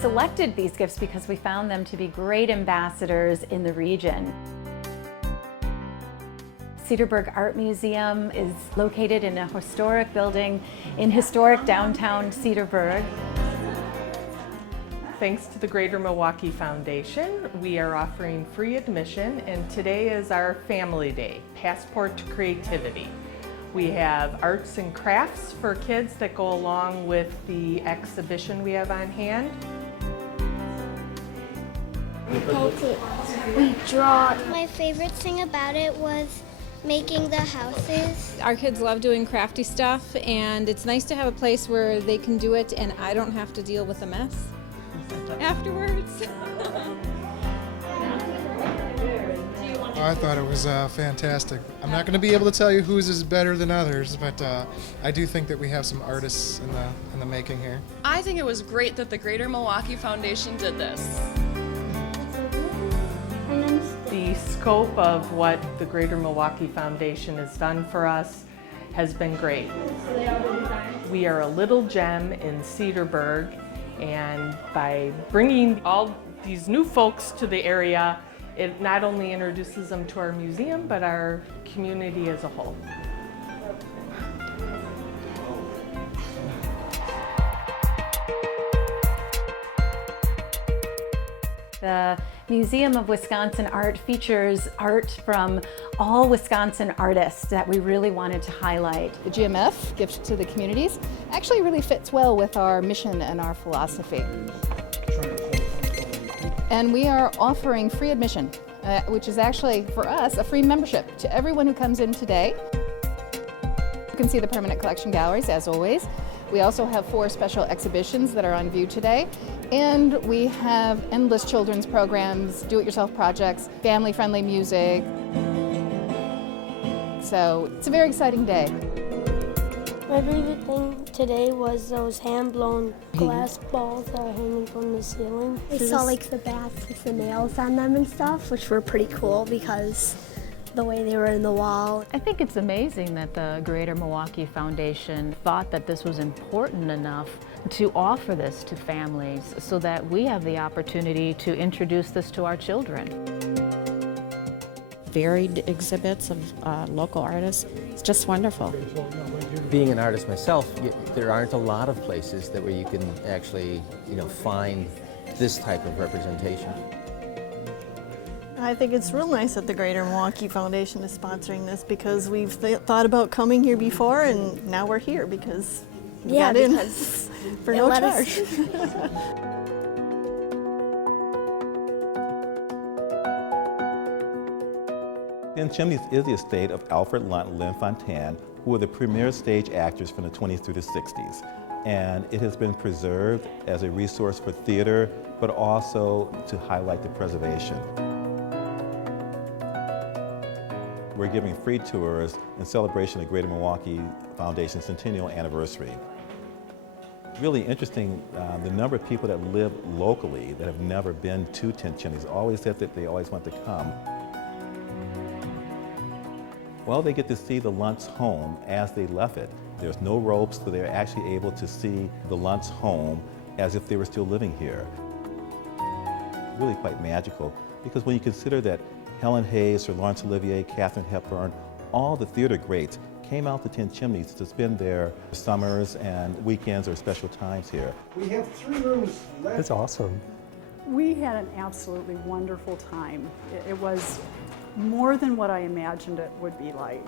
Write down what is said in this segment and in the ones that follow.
selected these gifts because we found them to be great ambassadors in the region. Cedarburg Art Museum is located in a historic building in historic downtown Cedarburg. Thanks to the Greater Milwaukee Foundation, we are offering free admission, and today is our Family Day, Passport to Creativity. We have arts and crafts for kids that go along with the exhibition we have on hand. We paint it, we draw. My favorite thing about it was making the houses. Our kids love doing crafty stuff, and it's nice to have a place where they can do it and I don't have to deal with a mess afterwards. I thought it was fantastic. I'm not going to be able to tell you whose is better than others, but I do think that we have some artists in the making here. I think it was great that the Greater Milwaukee Foundation did this. The scope of what the Greater Milwaukee Foundation has done for us has been great. We are a little gem in Cedarburg, and by bringing all these new folks to the area, it not only introduces them to our museum, but our community as a whole. The Museum of Wisconsin Art features art from all Wisconsin artists that we really wanted to highlight. The GMF, Gift to the Communities, actually really fits well with our mission and our philosophy. And we are offering free admission, which is actually, for us, a free membership to everyone who comes in today. You can see the permanent collection galleries, as always. We also have 4 special exhibitions that are on view today. And we have endless children's programs, do-it-yourself projects, family-friendly music. So it's a very exciting day. My favorite thing today was those hand-blown glass balls that are hanging from the ceiling. I saw like the bats with the nails on them and stuff, which were pretty cool because the way they were in the wall. I think it's amazing that the Greater Milwaukee Foundation thought that this was important enough to offer this to families so that we have the opportunity to introduce this to our children. Varied exhibits of local artists. It's just wonderful. Being an artist myself, there aren't a lot of places that where you can actually, find this type of representation. I think it's real nice that the Greater Milwaukee Foundation is sponsoring this because we've thought about coming here before, and now we're here because we got in for no charge. Ten Chimneys is the estate of Alfred Lunt and Lynn Fontanne, who were the premier stage actors from the 20s through the 60s. And it has been preserved as a resource for theater, but also to highlight the preservation. We're giving free tours in celebration of Greater Milwaukee Foundation's centennial anniversary. Really interesting, the number of people that live locally that have never been to Ten Chimneys always said that they always want to come. Well, they get to see the Lunt's home as they left it. There's no ropes, so they're actually able to see the Lunt's home as if they were still living here. Really quite magical, because when you consider that Helen Hayes, Sir Laurence Olivier, Katharine Hepburn, all the theater greats came out to Ten Chimneys to spend their summers and weekends or special times here. We have 3 rooms left. It's awesome. We had an absolutely wonderful time. It was more than what I imagined it would be like.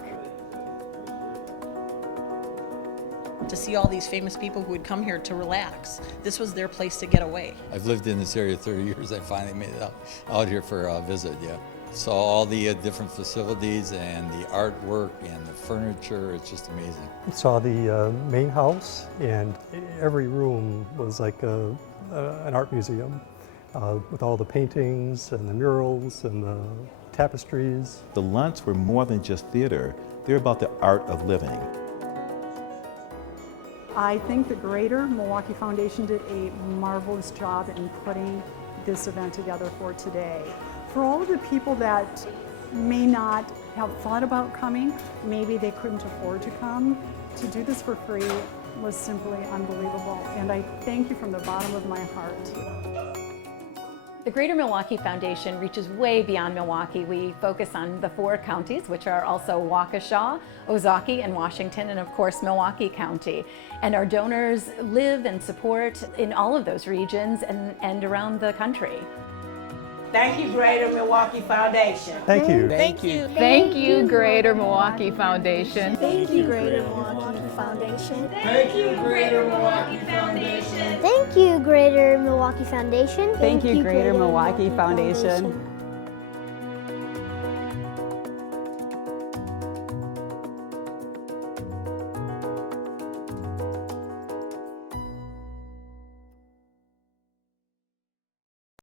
To see all these famous people who would come here to relax. This was their place to get away. I've lived in this area 30 years. I finally made it out here for a visit, yeah. Saw all the different facilities and the artwork and the furniture. It's just amazing. Saw the main house, and every room was like an art museum with all the paintings and the murals and the tapestries. The Lunts were more than just theater. They're about the art of living. I think the Greater Milwaukee Foundation did a marvelous job in putting this event together for today. For all of the people that may not have thought about coming, maybe they couldn't afford to come, to do this for free was simply unbelievable. And I thank you from the bottom of my heart. The Greater Milwaukee Foundation reaches way beyond Milwaukee. We focus on the 4 counties, which are also Waukesha, Ozaukee, and Washington, and of course Milwaukee County. And our donors live and support in all of those regions and around the country. Thank you, Greater Milwaukee Foundation. Thank you. Thank you. Thank you, Greater Milwaukee Foundation. Thank you, Greater Milwaukee Foundation. Thank you, Greater Milwaukee Foundation. Thank you, Greater Milwaukee Foundation. Thank you, Greater Milwaukee Foundation.